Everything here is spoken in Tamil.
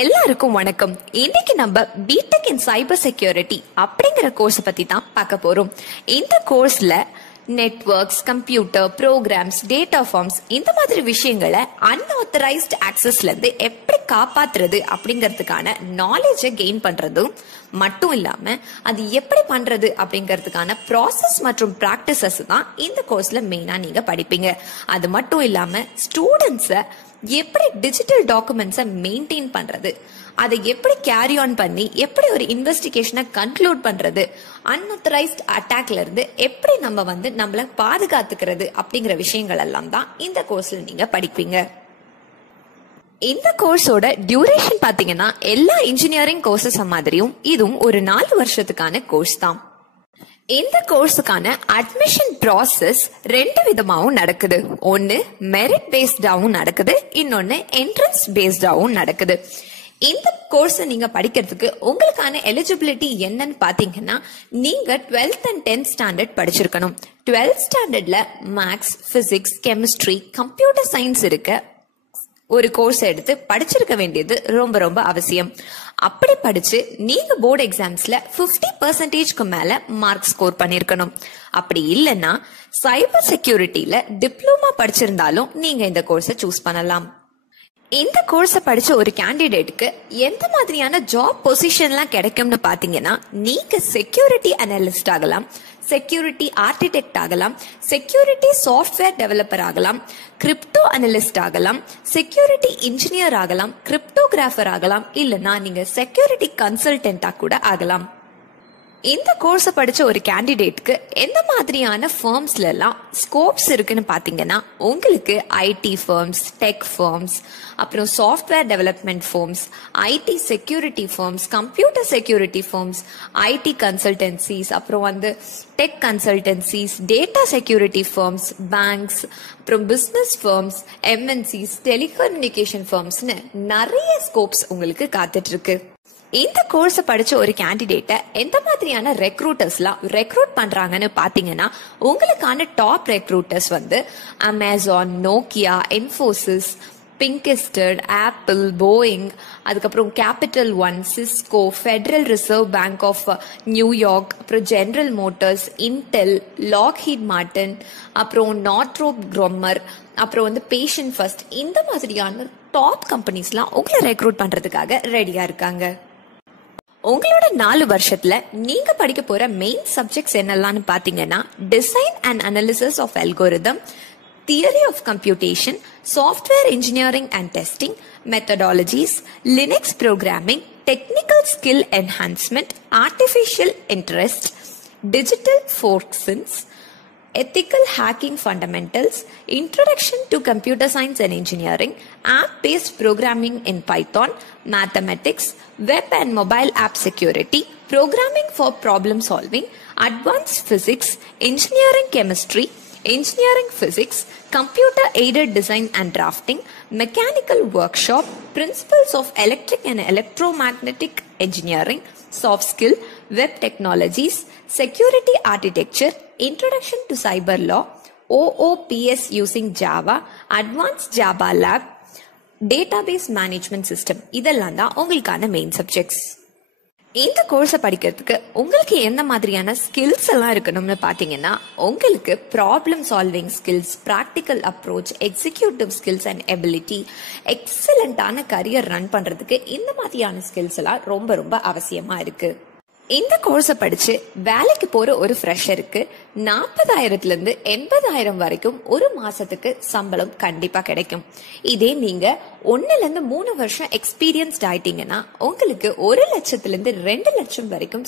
எல்லாருக்கும் வணக்கம். இன்னைக்கு நம்ம பிடெக் இன் சைபர் செக்யூரிட்டி அப்படிங்கிற கோர்ஸ் பத்தி தான் பார்க்க போறோம். இந்த கோர்ஸ்ல networks, computer, programs, data forms இந்த மாதிரி விஷயங்களை அன்ஆத்தரைஸ்ட் ஆக்சஸ்ல இருந்து எப்படி காப்பாத்துறது அப்படிங்கிறதுக்கான நாலேஜை கெயின் பண்றதும் மட்டும் இல்லாம அது எப்படி பண்றது அப்படிங்கிறதுக்கான ப்ராசஸ் மற்றும் பிராக்டிசஸ் தான் இந்த கோர்ஸ்ல மெயினா நீங்க படிப்பீங்க. அது மட்டும் இல்லாம ஸ்டூடெண்ட்ஸை எப்படி டிஜிட்டல் டாக்குமெண்ட்ஸை மெயின்டைன் பண்றது, அதை எப்படி கேரி ஆன் பண்ணி எப்படி ஒரு இன்வெஸ்டிகேஷனை கன்க்ளூட் பண்றது, அன்ஆத்தரைஸ்ட் அட்டாக்ல இருந்து எப்படி நம்மள பாதுகாத்துக்கிறது அப்படிங்கிற விஷயங்கள் எல்லாம் தான் இந்த கோர்ஸ்ல நீங்க படிப்பீங்க. இந்த கோர்ஸோட டியூரேஷன் பாத்தீங்கன்னா எல்லா இன்ஜினியரிங் கோர்சஸ் மாதிரியும் இதுவும் ஒரு 4 வருஷத்துக்கான கோர்ஸ் தான். இந்த கோர்ஸுக்கான அட்மிஷன் ப்ராசஸ் 2 விதமாவும் நடக்குது. ஒன்னு மெரிட் பேஸ்டாவும் நடக்குது, இன்னொன்னு என்ட்ரன்ஸ் பேஸ்டாவும் நடக்குது. இந்த கோர்ஸ் நீங்க படிக்கிறதுக்கு உங்களுக்கான எலிஜிபிலிட்டி என்னன்னு பாத்தீங்கன்னா, நீங்க 12th and 10th ஸ்டாண்டர்ட் படிச்சிருக்கணும். 12th ஸ்டாண்டர்ட்ல maths, physics, chemistry, computer science இருக்க ஒரு கோர்ஸ் எடுத்து படிச்சிருக்க வேண்டியது ரொம்ப ரொம்ப அவசியம். அப்படி படிச்சு நீங்க போர்டு எக்ஸாம்ஸ்ல 50% மேல மார்க் ஸ்கோர் பண்ணிருக்கணும். அப்படி இல்லைன்னா சைபர் செக்யூரிட்டில டிப்ளமா படிச்சிருந்தாலும் நீங்க இந்த கோர்ஸை சூஸ் பண்ணலாம். இந்த கோர்ஸை படிச்ச ஒரு கேண்டிடேட்டுக்கு எந்த மாதிரியான ஜாப் பொசிஷன்லாம் கிடைக்கும்னு பாத்தீங்கன்னா, நீங்க செக்யூரிட்டி அனலிஸ்ட் ஆகலாம், செக்யூரிட்டி ஆர்கிடெக்ட் ஆகலாம், செக்யூரிட்டி சாஃப்ட்வேர் டெவலப்பர் ஆகலாம், கிரிப்டோ அனலிஸ்ட் ஆகலாம், செக்யூரிட்டி இன்ஜினியர் ஆகலாம், கிரிப்டோகிராஃபர் ஆகலாம், இல்லைன்னா நீங்க செக்யூரிட்டி கன்சல்டன்டா கூட ஆகலாம். இந்த கோர்ஸை படிச்ச ஒரு கேண்டிடேட்க்கு எந்த மாதிரியான ஃபர்ம்ஸ்ல எல்லாம் ஸ்கோப்ஸ் இருக்குன்னு பாத்தீங்கன்னா, உங்களுக்கு ஐடி ஃபர்ம்ஸ், டெக் ஃபர்ம்ஸ், அப்புறம் software development firms, IT security firms, computer security firms, IT consultancies, அப்புறம் tech consultancies, data security firms, banks, அப்புறம் பிசினஸ் ஃபர்ம்ஸ், எம்என்சிஸ், டெலிகம்யூனிகேஷன் ஃபர்ம்ஸ்னு நிறைய ஸ்கோப்ஸ் உங்களுக்கு காத்துட்டு இருக்கு. இந்த கோர்ஸ் படிச்ச ஒரு கேண்டிடேட்டை எந்த மாதிரியான ரெக்ரூட்டர்ஸ்லாம் ரெக்ரூட் பண்றாங்கன்னு பாத்தீங்கன்னா, உங்களுக்கான top recruiters Amazon, Nokia, Infosys, பிங்கெஸ்டட், ஆப்பிள், போயிங், அதுக்கப்புறம் capital one, Cisco, federal reserve bank of New York, அப்புறம் General Motors, Intel, Lockheed Martin, அப்புறம் நார்த்ரோப் கிராமர், அப்புறம் பேஷன் ஃபர்ஸ்ட் இந்த மாதிரியான டாப் கம்பெனிஸ்லாம் உங்களை ரெக்ரூட் பண்றதுக்காக ரெடியா இருக்காங்க. உங்களோட 4 வருஷத்துல நீங்க படிக்க போற மெயின் சப்ஜெக்ட்ஸ் என்னெல்லாம் பாத்தீங்கன்னா, design and analysis of algorithm, theory of computation, software engineering and testing, methodologies, Linux programming, technical skill enhancement, artificial interest, digital forensics, ethical hacking fundamentals, introduction to computer science and engineering, app-based programming in Python, mathematics, web and mobile app security, programming for problem solving, advanced physics, engineering chemistry, engineering physics, computer aided design and drafting, mechanical workshop, principles of electric and electromagnetic engineering, soft skill, web technologies, security architecture, introduction to cyber law, OOPS using Java, advanced Java lab, database management system இதெல்லாம் தான் உங்களுக்கான மெயின் சப்ஜெக்ட்ஸ். இந்த கோர்ஸை படிக்கிறதுக்கு உங்களுக்கு எந்த மாதிரியான ஸ்கில்ஸ் எல்லாம் இருக்கணும்னு பாத்தீங்கன்னா, உங்களுக்கு problem solving skills, practical approach, executive skills and ability, எக்ஸலண்டான கரியர் ரன் பண்றதுக்கு இந்த மாதிரியான ஸ்கில்ஸ் எல்லாம் ரொம்ப ரொம்ப அவசியமா இருக்கு. இந்த கோர்ஸை படிச்சு வேலைக்கு போற ஒரு ஃப்ரெஷருக்கு 40,000 இருந்து 80,000 வரைக்கும் ஒரு மாசத்துக்கு சம்பளம் கண்டிப்பா கிடைக்கும். இதே நீங்க 1 இருந்து 3 வருஷம் எக்ஸ்பீரியன்ஸ்ட் ஆயிட்டீங்கன்னா உங்களுக்கு 1 லட்சத்துல இருந்து 2 லட்சம் வரைக்கும்